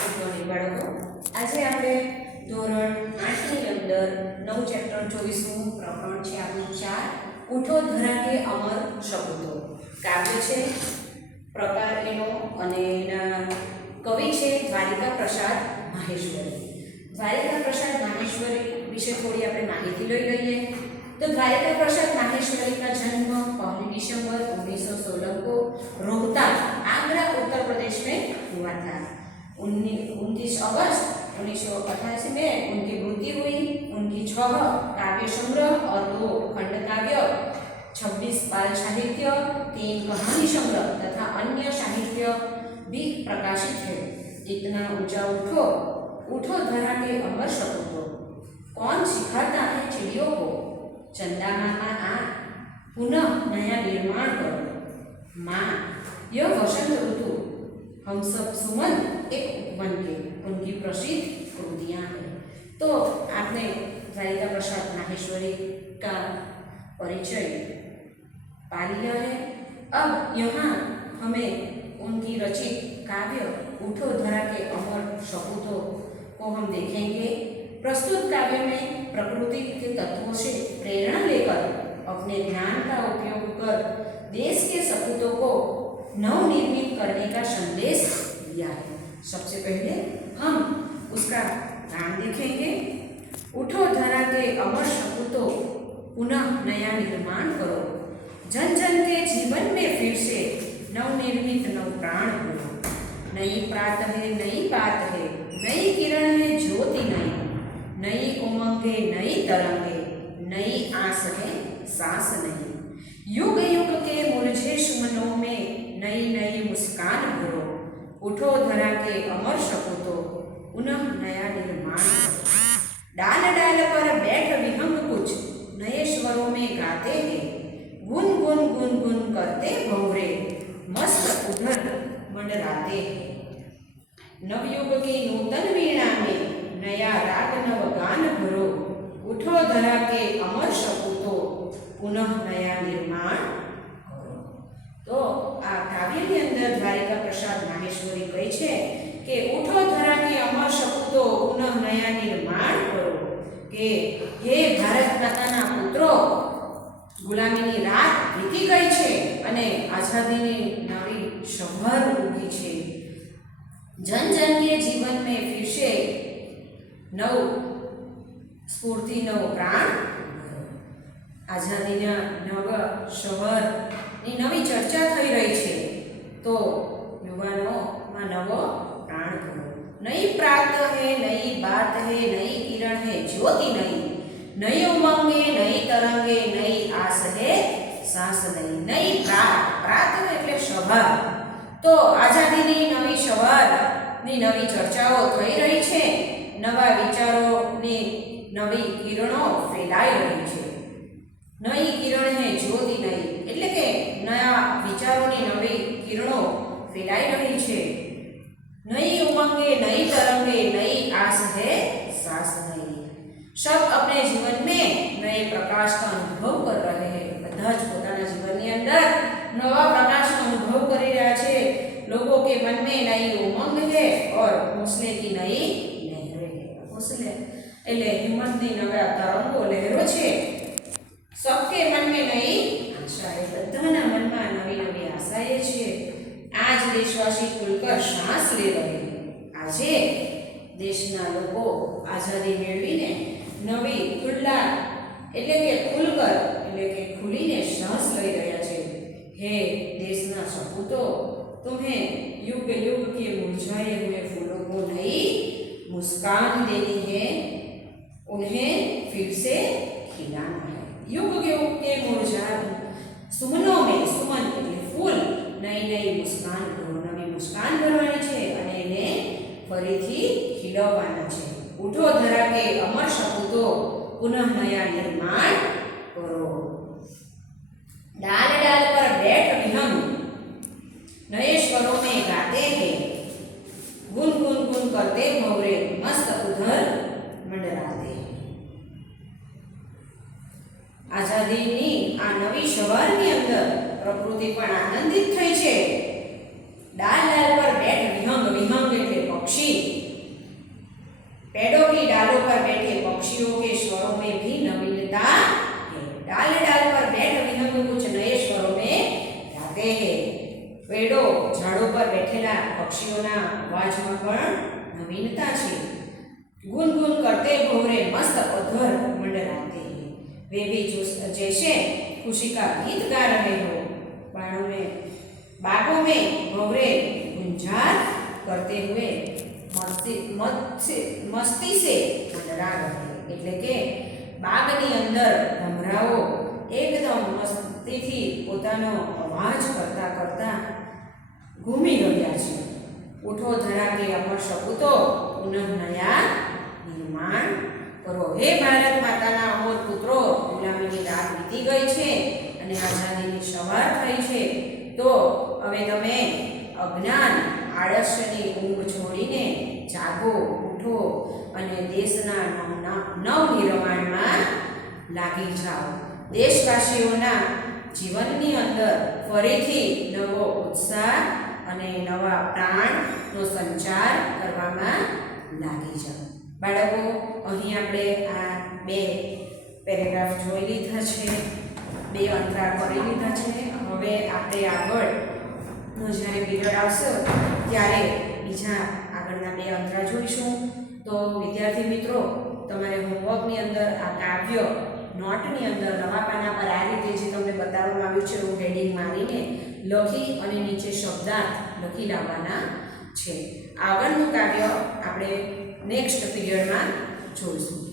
Good બાળકો, આજે આપણે ધોરણ 8 ની અંદર નવું ચેપ્ટર જોઈશું. પ્રકરણ છે આપણું 4. ઉઠો ધરાકે અમર શપૂતો. કાવ્ય છે, પ્રકાર એનો અને એના કવિ છે દ્વારિકા પ્રસાદ માહેશ્વરી. દ્વારિકા પ્રસાદ માહેશ્વરી વિશે થોડી આપણે માહિતી લઈ લઈએ. तो द्वारिका प्रसाद माहेश्वरी का जन्म 1 दिसंबर 1916 को रोहतक, आगरा, उत्तर प्रदेश में हुआ था. 29 अगस्त 1988 में उनकी मृत्यु हुई. उनकी 6 काव्य संग्रह और 2 खंड काव्य, 26 बाल साहित्य, 3 कहानी संग्रह तथा अन्य साहित्य भी प्रकाशित है. इतना ऊंचा उठो, उठो धरा के अमर शपूतो. कौन सिखाता है चिड़ियों को, चंदा मामा आ पुनः नया निर्माण करो. माँ, यह वसंत ऋतु, हम सब सुमन एक उपवन के, उनकी प्रसिद्ध कृतियाँ हैं. तो आपने द्वारिका प्रसाद माहेश्वरी का परिचय पा लिया है. अब यहाँ हमें उनकी रचित काव्य उठो धरा के अमर शपूतो को हम देखेंगे. प्रस्तुत काव्य में प्रकृति के तत्वों से प्रेरणा लेकर अपने ज्ञान का उपयोग कर देश के सपूतों को नवनिर्मित करने का संदेश दिया है. सबसे पहले हम उसका नाम देखेंगे. उठो धरा के अमर सपूतों, पुनः नया निर्माण करो. जन जन के जीवन में फिर से नवनिर्मित नव प्राण हो. नई प्रात है, नई बात है, नई किरण है, ज्योति नई, नई उमंगे, नई तरंगे, नई आस है, सांस नहीं. युग युग के मुरझे सुमनों में नई नई मुस्कान भरो. उठो धरा के अमर शपूतो, पुनः नया निर्माण करो. डाल डाल पर बैठ विहंग कुछ नए स्वरों में गाते हैं. गुन गुन गुन गुन करते भंवरे मस्त उधर मंडराते हैं. नवयुग की नूतन वीणा में नया राग नव गान भरो. उठो धरा के अमर शपूतो, पुनः नया निर्माण करो. तो आ काव्यની અંદર દ્વારિકા પ્રસાદ માહેશ્વરી કહે છે કે ઉઠો ધરા કે અમર શપૂતો, પુનઃ નયા નિર્માણ કરો. કે હે ભારત માતાના પુત્રો, ગુલામીની રાત વીતી ગઈ છે અને આઝાદીની નવી સવાર ઉગી છે. જન જન के जीवन में फिर से नव स्फूर्ति, नव प्राण. आजादीना नव शहરની નવી ચર્ચા થઈ રહી છે. તો યુવાનોમાં નવો પ્રાણ કરો. નઈ પ્રાત હે, નઈ બાત હે, નઈ કિરણ હે, જ્યોતિ નઈ, નઈ ઉમંગે, નઈ તરંગે, નઈ આસ હે, સાસ નઈ. નઈ પ્રાત એટલે સવાર. તો આઝાદીની નવી સવારની નવી ચર્ચાઓ થઈ રહી છે. નવા વિચારોની નવી કિરણો ફેલાઈ રહી છે. નઈ કિરણ હે, જ્યોતિ નઈ એટલે કે નયા વિચારોની નવી કિરણો ફેલાઈ રહી છે. નઈ उमंगे, नई तरंगे, नई आस है, सांस नहीं. सब अपने जीवन में नए प्रकाश का अनुभव कर रहे हैं. બધા જ પોતાના જીવનની અંદર નવા પ્રકાશનો અનુભવ કરી રહ્યા છે. लोगों के मन में नई उमंग है और हौसले की नई लहरें है. हौसले એટલે હિંમતની નવા તરંગો, લહેરો છે. सबके मन में नई आशा है. બધાના મનમાં નવી નવી આશાએ છે. आज देशवासी खुलकर श्वास ले रहे हैं. આજે દેશના લોકો આઝાદી મેળવીને નવી ખુલ્લા એટલે કે ખુલકર એટલે કે ખુલીને શ્વાસ લઈ રહ્યા છે. હે દેશના સપૂતો, तुम्हें युग युग के मुरझाए हुए फूलों को नई मुस्कान देनी है. उन्हें फिर से खिलाना है. युग युग के मुरझाए सुमनों में, सुमन એટલે ફૂલ, નઈ નઈ મુસ્કાન ભરો. નવી મુસ્કાન ભરવાની છે અને એને ફરીથી ખીલવવાના છે. ઉઠો ધરા કે અમર શપૂતો, પુનઃ નયા નિર્માણ કરો. डाल डाल पर बैठ विहंग नए स्वरों में गाते हैं. गुन गुन गुन करते भंवरे मस्त उधर मंडराते हैं. આઝાદીની આ નવી સવારની અંદર પ્રકૃતિ પણ આનંદિત થઈ છે. डाल डाल पर बैठ विहंग, विहंग એટલે પક્ષી, અવાજમાં પણ નવીનતા છે। गुनगुन करते भोरे मस्त अधर मंडराते वे भी जैसे खुशी का गीत गा रहे हो। बागों में भौरे गुंजार करते हुए मस्ती से मंडरा रहे એટલે કે બાગની અંદર ભમરાઓ એકદમ મસ્તીથી પોતાનો અવાજ કરતા કરતા ઘૂમી રહ્યા છે। ઉઠો ધરા કે અમર સપૂતો પુનઃ નયા निर्माण करो। हे भारत माताना अमोर पुત્રો, ગુલામીની રાત વીતી ગઈ છે અને આઝાદીની સવાર થઈ છે। તો હવે તમે અજ્ઞાન આળસ્યની ઊંઘ છોડીને જાગો, ઉઠો અને દેશના નવનિર્માણમાં લાગી જાઓ। દેશવાસીઓના જીવનની અંદર ફરીથી નવો ઉત્સાહ અને નવા પ્રાણનો સંચાર કરવામાં લાગી જાઓ। બાળકો, અહીં આપણે આ 2 પેરેગ્રાફ જોઈ લીધા છે, 2 અંતરાળ કરી લીધા છે। હવે આપણે આગળનો જ્યારે પીરિયડ આવશે ત્યારે બીજા આગળના 2 અંતરાળ જોઈશું। તો વિદ્યાર્થી મિત્રો, તમારે હોમવર્કની અંદર આ કાવ્ય નોટની અંદર નવા પાના પર આ રીતે જે તમને બતાવવામાં આવ્યું છે એવું હેડિંગ મારીને લખી અને નીચે શબ્દાર્થ લખી લાવવાના છે। આગળનું કાવ્ય આપણે નેક્સ્ટ પીરિયડમાં જોઈશું।